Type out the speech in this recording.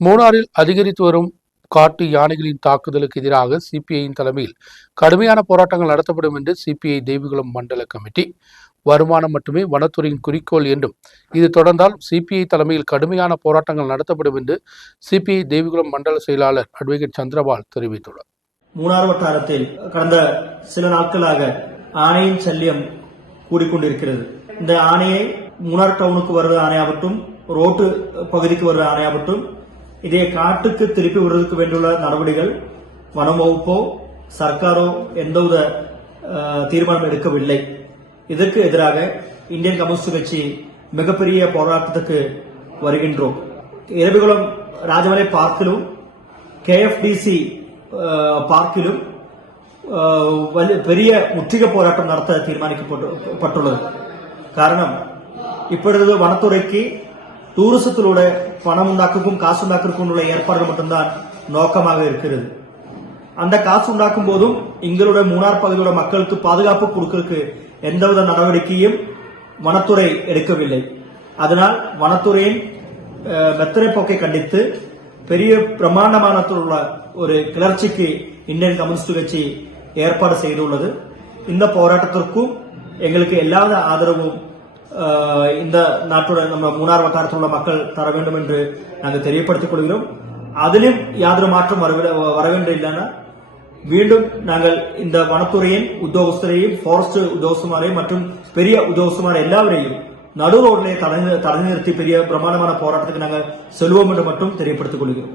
மூணாறில் அதிகரித்து வரும் காட்டு யானைகளின் தாக்குதலுக்கு எதிராக சிபிஐயின் தலைமையில் கடுமையான போராட்டங்கள் நடத்தப்படும் என்று சிபிஐ தேவிகுளம் மண்டல கமிட்டி. வருமானம் மட்டுமே வனத்துறையின் குறிக்கோள் என்றும் இது தொடர்ந்தால் சிபிஐ தலைமையில் கடுமையான போராட்டங்கள் நடத்தப்படும் என்று சிபிஐ தேவிகுளம் மண்டல செயலாளர் அட்வொகேட் சந்திரபால் தெரிவித்துள்ளார். மூணாறு வட்டாரத்தில் கடந்த சில நாட்களாக ஆணையின் சல்லியம் கூடிக்கொண்டிருக்கிறது. இந்த ஆணையை மூணார் டவுனுக்கு வருவது ஆணையாகட்டும் ரோட்டு பகுதிக்கு வருவது ஆணையாகட்டும் இதை காட்டுக்கு திருப்பி விடுவதற்கு வேண்டியுள்ள நடவடிக்கைகள் வனம் வகுப்போ சர்க்காரோ எந்தவித தீர்மானம் எடுக்கவில்லை. இதற்கு எதிராக இந்தியன் கம்யூனிஸ்ட் கட்சி மிகப்பெரிய போராட்டத்துக்கு வருகின்றோம். இரவிகுளம் ராஜமலை பார்க்கிலும் கேஎஃப்டிசி பார்க்கிலும் அஹ், வலி- பெரிய முற்றுகை போராட்டம் நடத்த தீர்மானிக்கப்பட்டுள்ளது காரணம் இப்பொழுது வனத்துறைக்கு டூரிசத்திலூட பணம் உண்டாக்குக்கும் காசு உண்டாக்குறதுக்கும் உள்ள ஏற்பாடுகள் மட்டும்தான் நோக்கமாக இருக்கிறது. அந்த காசு உண்டாக்கும் போதும் எங்களுடைய மூணார் பகுதியோட மக்களுக்கு பாதுகாப்பு கொடுக்கறதுக்கு எந்தவித நடவடிக்கையும் வனத்துறை எடுக்கவில்லை. அதனால் வனத்துறையின் அஹ், மெத்தனை போக்கை கண்டித்து பெரிய பிரமாண்டமான உள்ள ஒரு கிளர்ச்சிக்கு இந்தியன் கம்யூனிஸ்ட் கட்சி ஏற்பாடு செய்துள்ளது. இந்த போராட்டத்திற்கும் எங்களுக்கு எல்லாவித ஆதரவும் இந்த நாட்டோட நம்ம மூணார் வட்டாரத்தில் உள்ள மக்கள் தர வேண்டும் என்று நாங்கள் தெரியப்படுத்திக் கொள்கிறோம். அதிலும் யாதொரு மாற்றம் வரவிட வர இல்லைன்னா மீண்டும் நாங்கள் இந்த வனத்துறையின் உத்தியோகஸ்தரையும் ஃபாரஸ்ட் உத்தியோகஸ்தமாரையும் மற்றும் பெரிய உத்தியோகஸ்தமார் எல்லாவரையும் நடு ரோட்டிலே தடை தடை நிறுத்தி பெரிய பிரமாண்டமான போராட்டத்துக்கு நாங்கள் செல்வோம் என்று மட்டும் தெரியப்படுத்திக் கொள்கிறோம்.